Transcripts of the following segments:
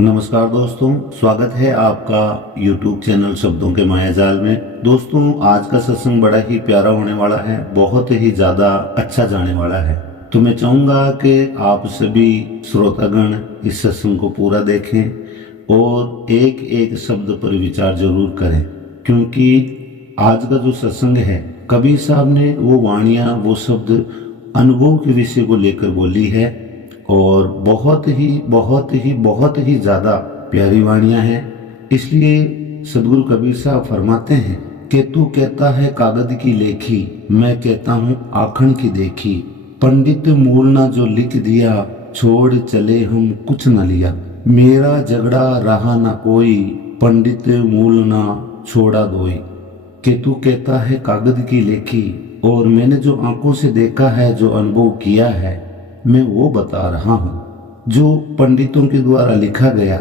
नमस्कार दोस्तों, स्वागत है आपका YouTube चैनल शब्दों के मायाजाल में। दोस्तों, आज का सत्संग बड़ा ही प्यारा होने वाला है, बहुत ही ज़्यादा अच्छा जाने वाला है। तो मैं चाहूँगा कि आप सभी श्रोतागण इस सत्संग को पूरा देखें और एक एक शब्द पर विचार जरूर करें, क्योंकि आज का जो सत्संग है, कबीर साहब ने वो वाणियाँ, वो शब्द अनुभव के विषय को लेकर बोली है और बहुत ही ज़्यादा प्यारी वाणियाँ हैं। इसलिए सदगुरु कबीर साहब फरमाते हैं कि तू कहता है कागज की लेखी, मैं कहता हूँ आखन की देखी। पंडित मूल ना जो लिख दिया, छोड़ चले हम कुछ न लिया। मेरा झगड़ा रहा ना कोई, पंडित मूल ना छोड़ा दोई। कि तू कहता है कागज की लेखी, और मैंने जो आंखों से देखा है, जो अनुभव किया है, मैं वो बता रहा हूँ जो पंडितों के द्वारा लिखा गया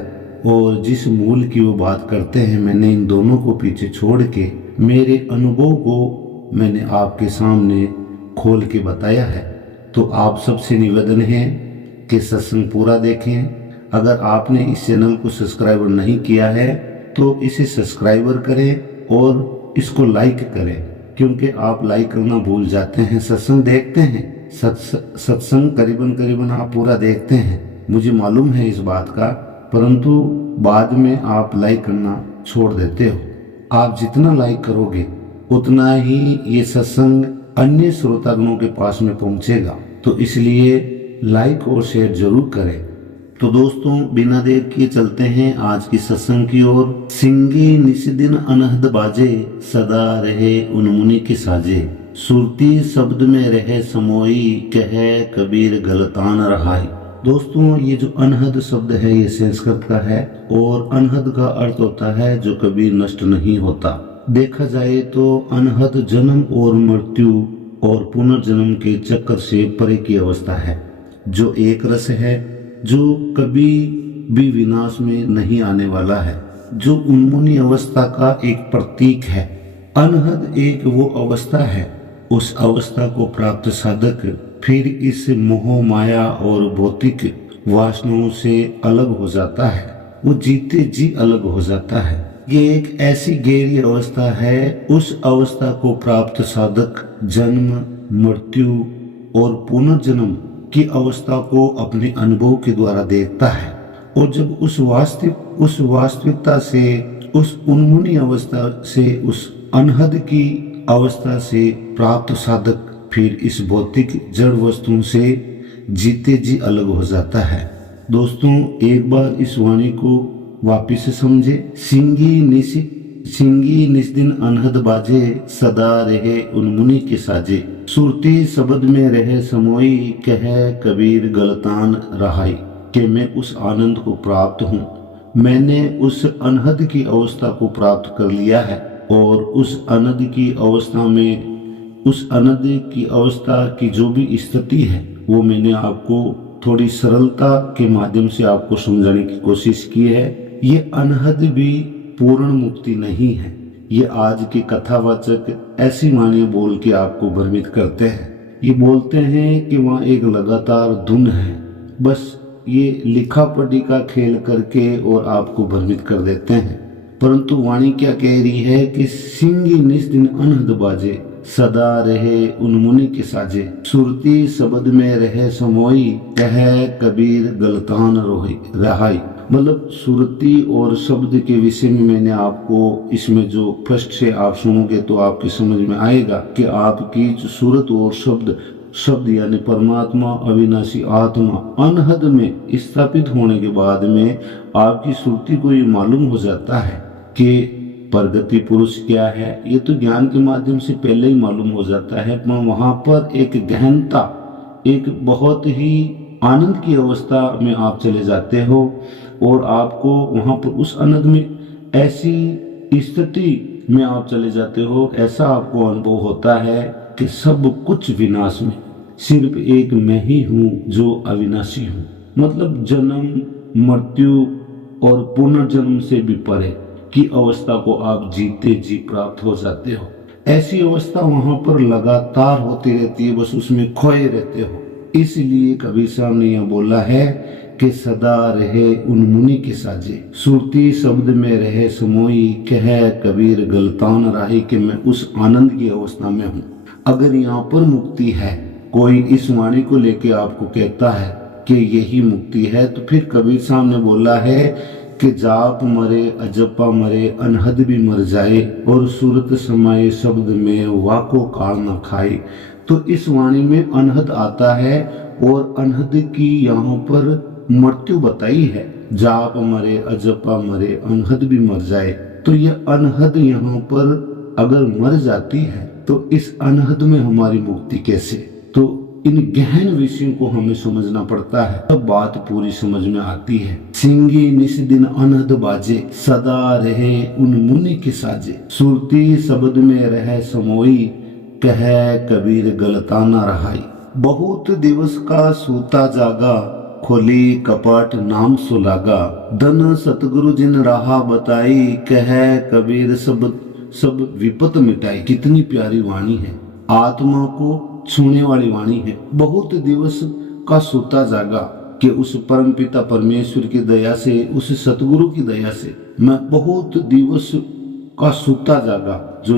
और जिस मूल की वो बात करते हैं। मैंने इन दोनों को पीछे छोड़ के मेरे अनुभव को मैंने आपके सामने खोल के बताया है। तो आप सबसे निवेदन है कि सत्संग पूरा देखें। अगर आपने इस चैनल को सब्सक्राइब नहीं किया है तो इसे सब्सक्राइबर करें और इसको लाइक करें, क्योंकि आप लाइक करना भूल जाते हैं। सत्संग देखते हैं, सत्संग करीबन आप पूरा देखते हैं, मुझे मालूम है इस बात का, परंतु बाद में आप लाइक करना छोड़ देते हो। आप जितना लाइक करोगे उतना ही ये सत्संग अन्य श्रोतागणों के पास में पहुंचेगा। तो इसलिए लाइक और शेयर जरूर करें। तो दोस्तों, बिना देर किए चलते हैं आज की सत्संग की ओर। सिंगी निस्दिन अनहद बाजे, सदा रहे उन्मुनि के साजे। सुरती शब्द में रहे समोई, कहे कबीर गलतान रहाई। दोस्तों, ये जो अनहद शब्द है ये संस्कृत का है और अनहद का अर्थ होता है जो कभी नष्ट नहीं होता। देखा जाए तो अनहद जन्म और मृत्यु और पुनर्जन्म के चक्कर से परे की अवस्था है, जो एक रस है, जो कभी भी विनाश में नहीं आने वाला है, जो उन्मुनी अवस्था का एक प्रतीक है। अनहद एक वो अवस्था है, उस अवस्था को प्राप्त साधक फिर इस मोह माया और भौतिक वासनाओं से अलग हो जाता है, वो जीते जी अलग हो जाता है। ये एक ऐसी गहरी अवस्था है, उस अवस्था को प्राप्त साधक जन्म, मृत्यु और पुनर्जन्म की अवस्था को अपने अनुभव के द्वारा देखता है। और जब उस वास्तविकता से, उस उन्मुनी अवस्था से, उस अनहद की अवस्था से प्राप्त साधक फिर इस भौतिक जड़ वस्तुओं से जीते जी अलग हो जाता है। दोस्तों, एक बार इस वाणी को वापिस से समझे। सिंगी निस्दिन अनहद बाजे, सदा रहे उन्मुनि के साजे। सुरती शब्द में रहे समोई, कहे कबीर गलतान रहाई। कि मैं उस आनंद को प्राप्त हूँ, मैंने उस अनहद की अवस्था को प्राप्त कर लिया है और उस अनहद की अवस्था में, उस अनहद की अवस्था की जो भी स्थिति है वो मैंने आपको थोड़ी सरलता के माध्यम से आपको समझाने की कोशिश की है। ये अनहद भी पूर्ण मुक्ति नहीं है। ये आज के कथावाचक ऐसी वाणी बोल के आपको भ्रमित करते हैं। ये बोलते हैं कि वहाँ एक लगातार धुन है, बस ये लिखा पढ़ी का खेल करके और आपको भ्रमित कर देते हैं। परंतु वाणी क्या कह रही है कि सिंगी निस्दिन अनहद बाजे, सदा रहे उन्मुनि के साजे। सुरती शब्द में रहे समोई, कहे कबीर गलतान रहाई। मतलब सुरती और शब्द के विषय में मैंने आपको इसमें जो फर्स्ट से आप सुनोगे तो आपके समझ में आएगा कि आपकी जो सूरत और शब्द यानी परमात्मा, अविनाशी आत्मा अनहद में स्थापित होने के बाद में आपकी सुरती को ये मालूम हो जाता है कि प्रगति पुरुष क्या है। ये तो ज्ञान के माध्यम से पहले ही मालूम हो जाता है, पर वहां पर एक गहनता, एक बहुत ही आनंद की अवस्था में आप चले जाते हो और आपको वहां पर उस आनंद में ऐसी स्थिति में आप चले जाते हो, ऐसा आपको अनुभव होता है कि सब कुछ विनाश में, सिर्फ एक मैं ही हूँ जो अविनाशी हूँ। मतलब जन्म, मृत्यु और पुनर्जन्म से भी परे की अवस्था को आप जीते जी प्राप्त हो जाते हो। ऐसी अवस्था वहां पर लगातार होती रहती है, बस उसमें खोए रहते हो। इसलिए कबीर साहब ने यह बोला है कि सदा रहे उन मुनि के साजे। सुरती शब्द में रहे समोई, कह कबीर गलतान राही, कि मैं उस आनंद की अवस्था में हूँ। अगर यहाँ पर मुक्ति है, कोई इस वाणी को लेके आपको कहता है कि यही मुक्ति है, तो फिर कबीर साहब ने बोला है कि जाप मरे अजपा मरे अनहद भी मर जाए, और सूरत समाये शब्द में वाको काल न खाए। तो इस वाणी में अनहद आता है, और अनहद की यहाँ पर मृत्यु बताई है। जाप मरे अजपा मरे अनहद भी मर जाए, तो ये अनहद यहाँ पर अगर मर जाती है तो इस अनहद में हमारी मुक्ति कैसे? तो इन गहन विषयों को हमें समझना पड़ता है, तब बात पूरी समझ में आती है। सिंगी निस दिन अनहद बाजे, सदा रहे उन मुनि के साजे। सुरती शब्द में रहे समोई, कह कबीर गलता न रहाई। बहुत दिवस का सूता जागा, खोली कपाट नाम सुलागा। धन सतगुरु जिन राह बताई, कह कबीर सब विपत मिटाई। कितनी प्यारी वाणी है, आत्मा को छूने वाली वाणी है। बहुत दिवस का सूता जागा, कि उस परम पिता परमेश्वर की दया से, उस सतगुरु की दया से मैं बहुत दिवस का सूता जागा। जो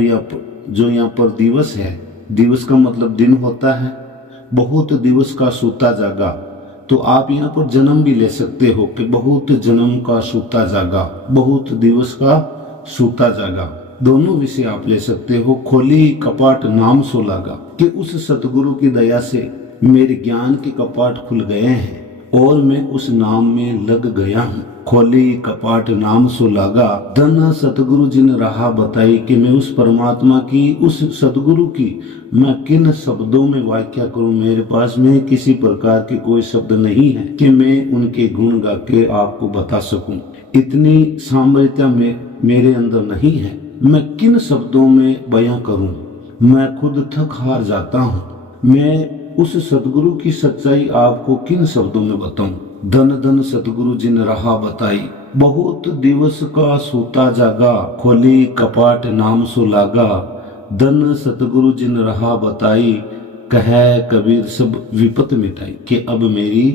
यहाँ पर दिवस है, दिवस का मतलब दिन होता है। बहुत दिवस का सूता जागा, तो आप यहाँ पर जन्म भी ले सकते हो कि बहुत जन्म का सूता जागा, बहुत दिवस का सूता जागा, दोनों विषय आप ले सकते हो। खोली कपाट नाम सो लागा, कि उस सतगुरु की दया से मेरे ज्ञान के कपाट खुल गए हैं और मैं उस नाम में लग गया हूँ। खोली कपाट नाम सो लागा, धन सतगुरु जिन राह बताई, कि मैं उस परमात्मा की, उस सतगुरु की मैं किन शब्दों में व्याख्या करूं। मेरे पास में किसी प्रकार के कोई शब्द नहीं है कि मैं उनके गुण गा के आपको बता सकूं। इतनी सामर्थ्य मेरे अंदर नहीं है, मैं किन शब्दों में बयां करूं। मैं खुद थक हार जाता हूं। मैं उस सतगुरु की सच्चाई आपको किन शब्दों में बताऊं। धन धन सतगुरु जिन राह बताई, बहुत दिवस का सूता जागा। खोली कपाट नाम सो लागा, धन सतगुरु जिन राह बताई, कह कबीर सब विपत मिटाई। कि अब मेरी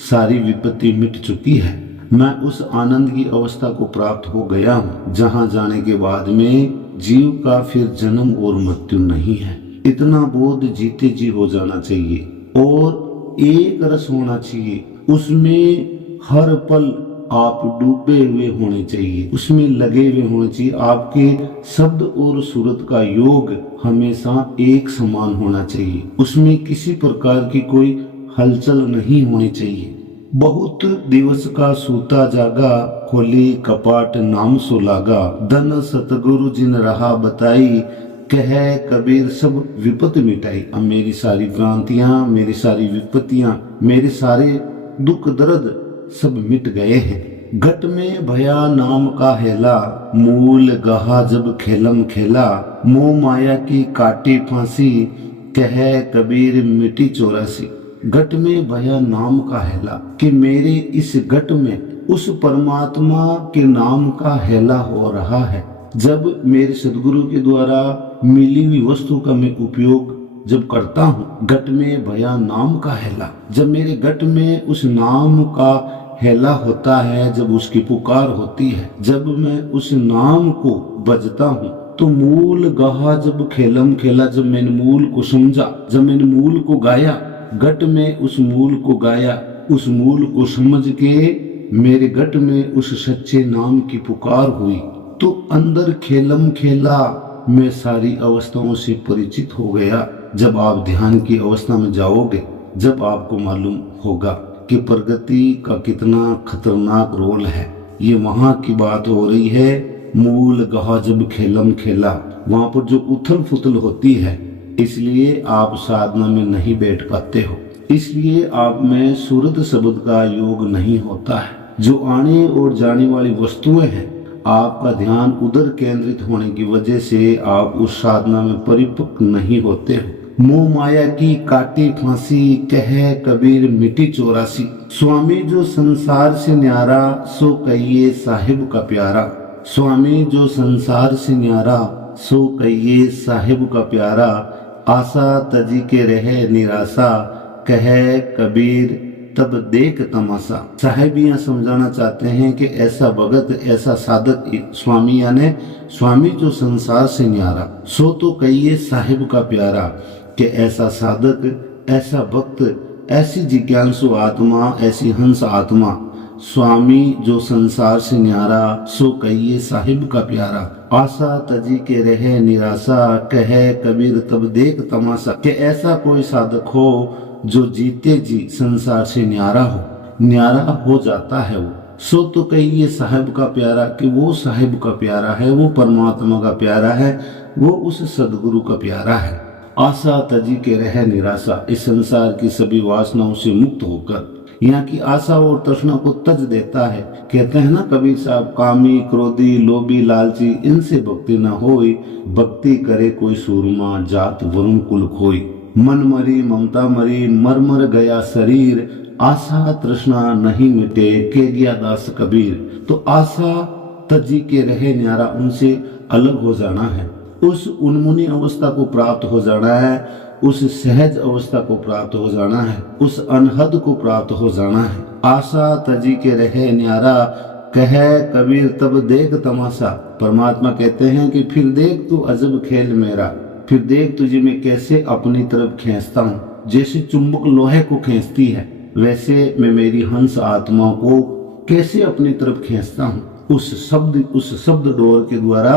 सारी विपत्ति मिट चुकी है, मैं उस आनंद की अवस्था को प्राप्त हो गया हूँ, जहाँ जाने के बाद में जीव का फिर जन्म और मृत्यु नहीं है। इतना बोध जीते जी हो जाना चाहिए, और एक रस होना चाहिए, उसमें हर पल आप डूबे हुए होने चाहिए, उसमें लगे हुए होने चाहिए। आपके शब्द और सूरत का योग हमेशा एक समान होना चाहिए, उसमें किसी प्रकार की कोई हलचल नहीं होनी चाहिए। बहुत दिवस का सूता जागा, खोली कपाट नाम सो लागा। धन सतगुरु जिन राह बताई, कह कबीर सब विपत मिटाई। अब मेरी सारी भ्रांतियां, मेरी सारी विपत्तियां, मेरे सारे दुख दर्द सब मिट गए हैं। घट में भया नाम का हेला, मूल गहा जब खेलम खेला। मोह माया की काटी फांसी, कह कबीर मिटी 84। घट में भया नाम का हेला, कि मेरे इस घट में उस परमात्मा के नाम का हेला हो रहा है। जब मेरे सदगुरु के द्वारा मिली हुई वस्तु का मैं उपयोग जब करता हूँ, घट में भया नाम का हेला, जब मेरे घट में उस नाम का हेला होता है, जब उसकी पुकार होती है, जब मैं उस नाम को बजता हूँ, तो मूल गहा जब खेलम खेला, जब मैंने मूल को समझा, जब मैंने मूल को गाया, घट में उस मूल को गाया, उस मूल को समझ के मेरे घट में उस सच्चे नाम की पुकार हुई, तो अंदर खेलम खेला, मैं सारी अवस्थाओं से परिचित हो गया। जब आप ध्यान की अवस्था में जाओगे, जब आपको मालूम होगा कि प्रगति का कितना खतरनाक रोल है। ये वहां की बात हो रही है, मूल गहा जब खेलम खेला, वहां पर जो उथल फुथल होती है, इसलिए आप साधना में नहीं बैठ पाते हो, इसलिए आप में सूरत शब्द का योग नहीं होता है। जो आने और जाने वाली वस्तुएं हैं, आपका ध्यान उधर केंद्रित होने की वजह से आप उस साधना में परिपक्व नहीं होते हो। मोह माया की काटी फांसी, कह कबीर मिटी 84। स्वामी जो संसार से न्यारा, सो कहिए साहिब का प्यारा। स्वामी जो संसार से न्यारा, सो कहिए साहिब का प्यारा। आशा तजी के रहे निराशा, कह कबीर तब देख तमाशा। साहेब यहाँ समझाना चाहते हैं कि ऐसा भगत, ऐसा साधक, स्वामी यानी स्वामी जो संसार से न्यारा, सो तो कहिए साहिब का प्यारा। कि ऐसा साधक, ऐसा भक्त, ऐसी जिज्ञासु आत्मा, ऐसी हंस आत्मा, स्वामी जो संसार से न्यारा, सो कहिए साहिब का प्यारा। आशा तजी के रहे निराशा, कहे कबीर तब देख तमाशा। कि ऐसा कोई साधक हो जो जीते जी संसार से न्यारा हो, न्यारा हो जाता है वो, सो तो कहिए साहिब का प्यारा। कि वो साहिब का प्यारा है, वो परमात्मा का प्यारा है, वो उस सदगुरु का प्यारा है। आशा तजी के रहे निराशा, इस संसार की सभी वासनाओं से मुक्त होकर यहाँ की आशा और तृष्णा को तज देता है। कहते हैं ना कबीर साहब, कामी क्रोधी लोभी लालची इनसे भक्ति न होई, भक्ति करे कोई सूरमा, जात वरुण कुल खोई। मन मरी ममता मरी, मर मर गया शरीर, आशा तृष्णा नहीं मिटे, के गया दास कबीर। तो आशा तजी के रहे न्यारा, उनसे अलग हो जाना है, उस उन्मुनी अवस्था को प्राप्त हो जाना है, उस सहज अवस्था को प्राप्त हो जाना है, उस अनहद को प्राप्त हो जाना है। आशा तजी के रहे न्यारा, कहे कबीर तब देख तमाशा। परमात्मा कहते हैं कि फिर देख तू अजब खेल मेरा, फिर देख तुझे मैं कैसे अपनी तरफ खींचता हूँ। जैसे चुंबक लोहे को खींचती है, वैसे मैं मेरी हंस आत्मा को कैसे अपनी तरफ खींचता हूँ। उस शब्द डोर के द्वारा,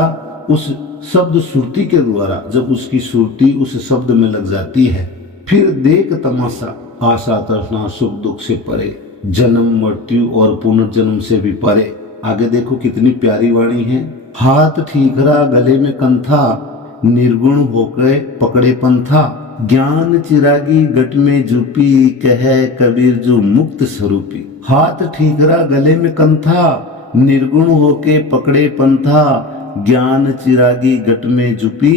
उस शब्द सुरती के द्वारा, जब उसकी सुरती उस शब्द में लग जाती है, फिर देख तमाशा। आशा तृष्णा सुख दुख से परे, जन्म मृत्यु और पुनर्जन्म से भी परे। आगे देखो कितनी प्यारी वाणी है। हाथ ठीकरा गले में कंथा, निर्गुण होकर पकड़े पंथा, ज्ञान चिरागी गट में जुपी, कहे कबीर जो मुक्त स्वरूपी। हाथ ठीकरा गले में कंथा, निर्गुण होके पकड़े पंथा, ज्ञान चिरागी गट में जुपी,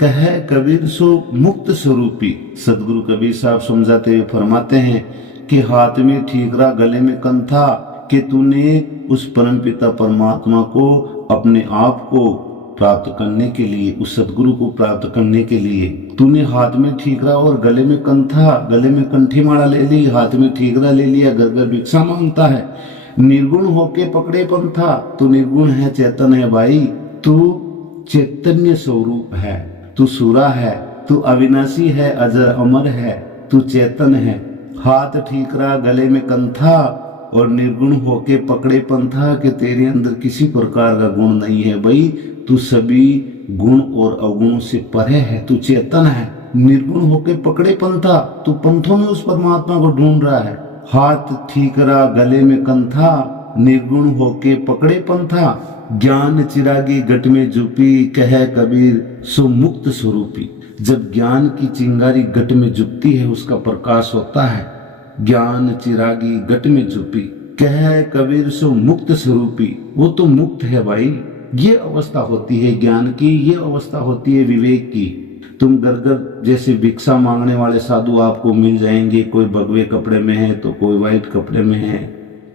कहे कबीर सो मुक्त स्वरूपी। सदगुरु कबीर साहब समझाते हुए फरमाते हैं कि हाथ में ठीकरा गले में कंथा, कि तूने उस परमपिता परमात्मा को, अपने आप को प्राप्त करने के लिए, उस सदगुरु को प्राप्त करने के लिए तूने हाथ में ठीकरा और गले में कंथा, गले में कंठी माला ले ली, हाथ में ठीकरा ले लिया, घर घर भिक्षा मांगता है। निर्गुण होके पकड़े पंथा, तू निर्गुण है, चेतन है भाई, तू चैतन्य स्वरूप है, तू सूरा है, तू अविनाशी है, अजर अमर है, तू चेतन है। हाथ ठीकरा गले में कंथा और निर्गुण होके पकड़े पंथा, कि तेरे अंदर किसी प्रकार का गुण नहीं है भाई, तू सभी गुण और अवगुणों से परे है, तू चेतन है। निर्गुण होके पकड़े पंथा, तू पंथों में उस परमात्मा को ढूंढ रहा है। हाथ ठीकरा गले में कंथा, निर्गुण होके पकड़े पंथा, ज्ञान चिरागी गट में जुपी, कहे कबीर सो मुक्त स्वरूपी। जब ज्ञान की चिंगारी गट में जुपती है, उसका प्रकाश होता है, ज्ञान चिरागी गट में जुपी, कहे कबीर सो मुक्त स्वरूपी। वो तो मुक्त है भाई। ये अवस्था होती है ज्ञान की, ये अवस्था होती है विवेक की। तुम घर घर जैसे भिक्षा मांगने वाले साधु आपको मिल जाएंगे, कोई भगवे कपड़े में है तो कोई व्हाइट कपड़े में है,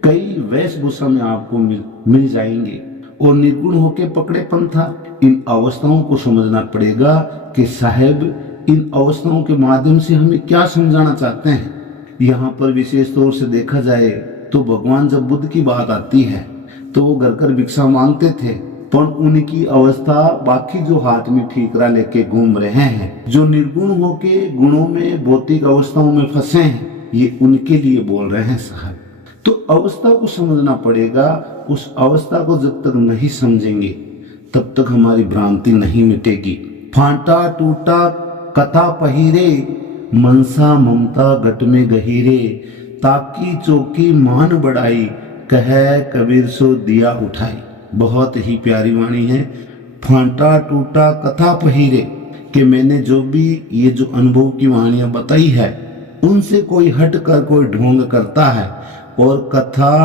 कई वेशभूषा में आपको मिल जाएंगे, और निर्गुण होके पकड़े पंथा। इन अवस्थाओं को समझना पड़ेगा कि साहेब इन अवस्थाओं के माध्यम से हमें क्या समझाना चाहते हैं। यहाँ पर विशेष तौर से देखा जाए तो भगवान जब बुद्ध की बात आती है तो वो घर घर भिक्षा मांगते थे, पर उनकी अवस्था बाकी जो हाथ में ठीकरा लेके घूम रहे हैं, जो निर्गुण होके गुणों में भौतिक अवस्थाओं में फंसे हैं, ये उनके लिए बोल रहे हैं साहब। तो अवस्था को समझना पड़ेगा। उस अवस्था को जब तक नहीं समझेंगे तब तक हमारी भ्रांति नहीं मिटेगी। फांटा टूटा कथा पहिरे, मनसा ममता गट में गहीरे, ताकी चौकी मान बढ़ाई, कहे कबीर सो दिया उठाई। बहुत ही प्यारी वाणी है। फांटा टूटा कथा पहिरे, कि मैंने जो भी ये जो अनुभव की वाणियां बताई है उनसे कोई हट कर कोई ढोंग करता है और कथा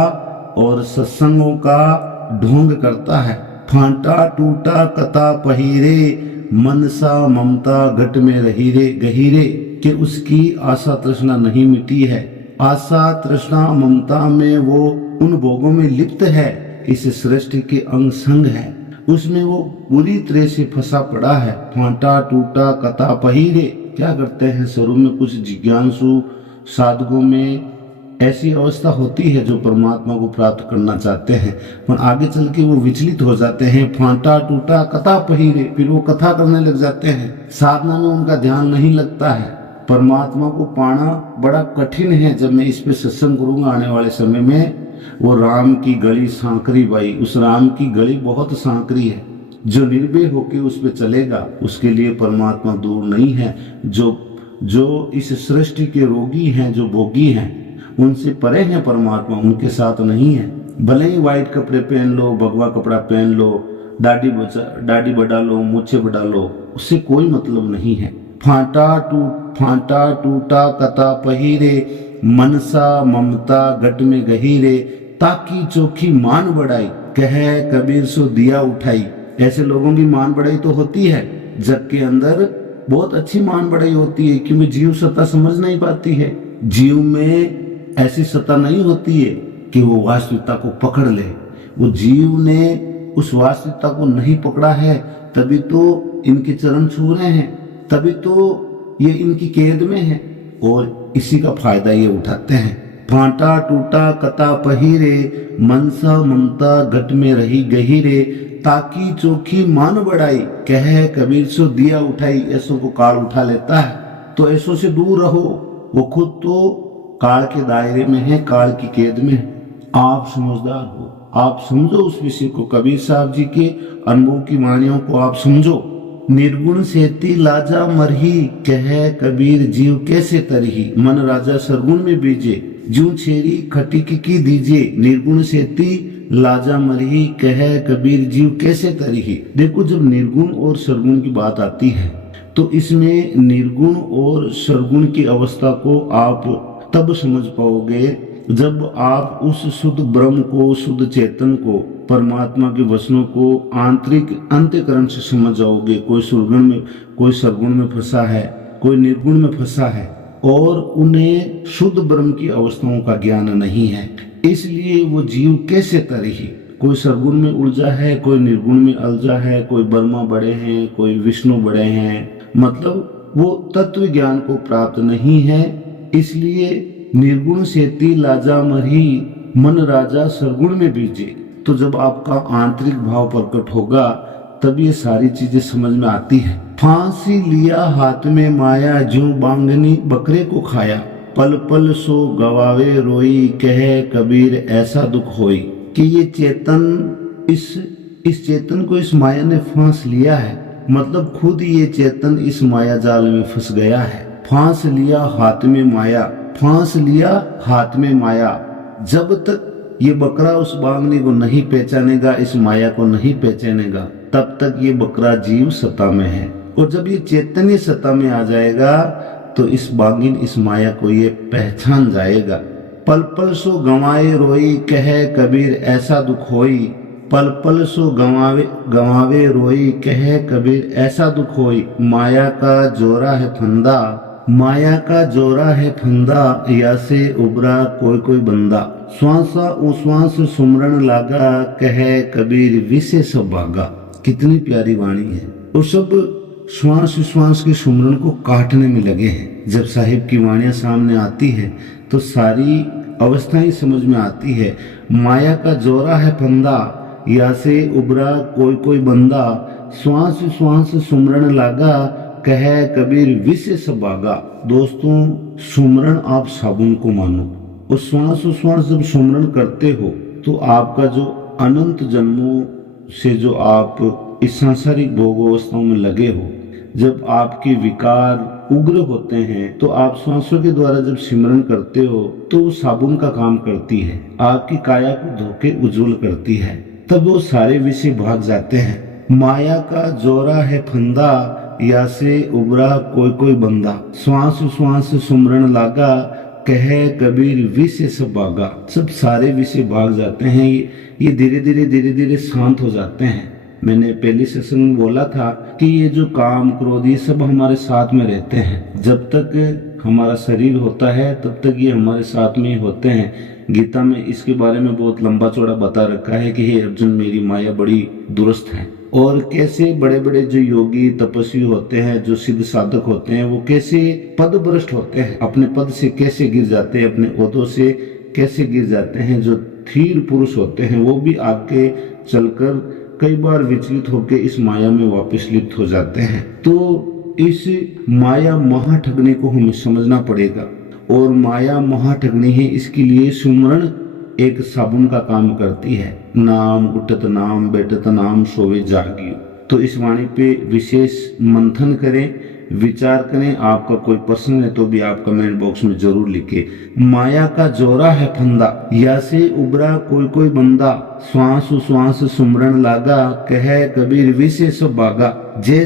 और सत्संगों का ढोंग करता है। फांटा टूटा कथा पहिरे, मनसा ममता घट में रहीरे गहीरे, कि उसकी आशा तृष्णा नहीं मिटी है। आशा तृष्णा ममता में वो उन भोगों में लिप्त है, इस सृष्टि के अंग संग है, उसमें वो पूरी तरह से फंसा पड़ा है। फांटा टूटा कथा पहिरे, क्या करते हैं शुरू में कुछ जिज्ञासु साधकों में ऐसी अवस्था होती है जो परमात्मा को प्राप्त करना चाहते हैं, पर आगे चल के वो विचलित हो जाते हैं। फांटा टूटा कथा पहिरे, फिर वो कथा करने लग जाते हैं, साधना में उनका ध्यान नहीं लगता है। परमात्मा को पाना बड़ा कठिन है। जब मैं इस पे सत्संग करूंगा आने वाले समय में, वो राम की गली सांकरी बाई, उस राम की गली बहुत सांकरी है। जो निर्भय होके उस पे चलेगा उसके लिए परमात्मा दूर नहीं है। जो इस सृष्टि के रोगी हैं, जो भोगी हैं, उनसे परे हैं परमात्मा, उनके साथ नहीं है। भले ही व्हाइट कपड़े पहन लो, भगवा कपड़ा पहन लो, दाढ़ी बढ़ा लो, मूछें बढ़ा लो, उससे कोई मतलब नहीं है। फांटा टूटा कथा पहिरे, मनसा ममता घट में गहीरे, ताकि चोखी मान बढ़ाई, कहे कबीर सो दिया उठाई। ऐसे लोगों की मान बढ़ाई तो होती है, जग के अंदर बहुत अच्छी मान बढ़ाई होती है, क्योंकि जीव सत्ता समझ नहीं पाती है। जीव में ऐसी सत्ता नहीं होती है कि वो वास्तविकता को पकड़ ले। वो जीव ने उस वास्तविकता को नहीं पकड़ा है, तभी तो इनके चरण छू रहे हैं, तभी तो ये इनकी कैद में है, और इसी का फायदा ये उठाते हैं। फांटा टूटा कथा पहिरे, मनसा ममता घट में रही गहीरे, ताकि चोखी मान बढ़ाई, कहे कबीर सो दिया उठाई। ऐसों को काल उठा लेता है, तो ऐसों से दूर रहो। वो खुद तो काल के दायरे में है, काल की कैद में है। आप समझदार हो, आप समझो उस विषय को। कबीर साहब जी के अनुभव की वाणियों को आप समझो। निर्गुण सेती लाजा मरही, कहे कबीर जीव कैसे तरही, मन राजा सरगुण में बीजे, जूं छेरी खटिक की दीजिए, निर्गुण सेती लाजा मरही, कहे कबीर जीव कैसे तरही। देखो, जब निर्गुण और सरगुण की बात आती है तो इसमें निर्गुण और सरगुण की अवस्था को आप तब समझ पाओगे जब आप उस शुद्ध ब्रह्म को, शुद्ध चेतन को, परमात्मा के वचनों को आंतरिक अंतःकरण से समझ जाओगे। कोई सरगुण में फंसा है, कोई निर्गुण में फंसा है, और उन्हें शुद्ध ब्रह्म की अवस्थाओं का ज्ञान नहीं है, इसलिए वो जीव कैसे तरही। कोई सरगुण में उलझा है, कोई निर्गुण में उलझा है, कोई ब्रह्मा बड़े हैं, कोई विष्णु बड़े हैं, मतलब वो तत्व ज्ञान को प्राप्त नहीं है। इसलिए निर्गुण सेती लाजा मरही, मन राजा सरगुण में बीजे। तो जब आपका आंतरिक भाव प्रकट होगा तब ये सारी चीजें समझ में आती है। फांसी लिया हाथ में माया, ज्यों बांगनी बकरे को खाया, पल पल सो गवावे रोई, कहे कबीर ऐसा दुख होई। कि ये चेतन, इस चेतन को इस माया ने फांस लिया है, मतलब खुद ये चेतन इस माया जाल में फंस गया है। फांस लिया हाथ में माया, फांस लिया हाथ में माया। जब तक ये बकरा उस बांगनी को नहीं पहचानेगा, इस माया को नहीं पहचानेगा, तब तक ये बकरा जीव सत्ता में है। और जब ये चैतन्य सत्ता में आ जाएगा तो इस बांगिन, इस माया को ये पहचान जाएगा। पल पल सो गंवाए रोई, कहे कबीर ऐसा दुख होई, पल पल सो गंवावे रोई, कहे कबीर ऐसा दुख होई। माया का जोरा है फंदा, माया का जोरा है फंदा, या से उबरा कोई कोई बंदा। श्वासा उश्वास सुमरण लागा, कहे कबीर विसे सब भागा। कितनी प्यारी वाणी है। और सब श्वास श्वास के सुमरण को काटने में लगे हैं। जब साहिब की वाणियां सामने आती है तो सारी अवस्थाएं समझ में आती है। माया का जोरा है फंदा, या से उबरा कोई कोई बंदा, श्वास श्वास सुमरण लागा, कहे कबीर विसे सब भागा। दोस्तों, सुमरण आप साबुन को मानो, और श्वास श्वास जब सुमरण करते हो तो आपका जो अनंत जन्मों से जो आप इस सांसारिक भोग अवस्थाओं में लगे हो, जब आपके विकार उग्र होते हैं तो आप श्वासों के द्वारा जब सिमरन करते हो तो वो साबुन का काम करती है, आपकी काया को धोके उज्जवल करती है। तब वो सारे विषय भाग जाते हैं। माया का जोरा है फंदा, या से उबरा कोई कोई बंदा, श्वास श्वास सुमरण लागा, कहे कबीर विषय सब भागा। सब सारे विषय भाग जाते हैं। ये धीरे धीरे शांत हो जाते हैं। मैंने पहले सेशन में बोला था कि ये जो काम क्रोध ये सब हमारे साथ में रहते हैं। जब तक हमारा शरीर होता है तब तक ये हमारे साथ में ही होते हैं। गीता में इसके बारे में बहुत लंबा चौड़ा बता रखा है कि हे अर्जुन, मेरी माया बड़ी दुरुस्त है। और कैसे बड़े बड़े जो योगी तपस्वी होते हैं, जो सिद्ध साधक होते हैं, वो कैसे पद भ्रष्ट होते हैं, अपने पद से कैसे गिर जाते हैं, अपने ओहदों से कैसे गिर जाते हैं। जो धीर पुरुष होते हैं वो भी आगे चलकर कई बार विचलित होकर इस माया में वापस लिप्त हो जाते हैं। तो इस माया महाठगनी को हमें समझना पड़ेगा, और माया महाठगनी है, इसके लिए सुमरण एक साबुन का काम करती है। नाम उठत नाम बैठत नाम सोवे जागियो। तो इस वाणी पे विशेष मंथन करें, विचार करें। आपका कोई प्रश्न है तो भी आप कमेंट बॉक्स में जरूर लिखें। माया का जोरा है फंदा, या से उबरा कोई कोई बंदा, श्वास श्वास सुमरण लागा, कहे कबीर विशेष बागा। जैसे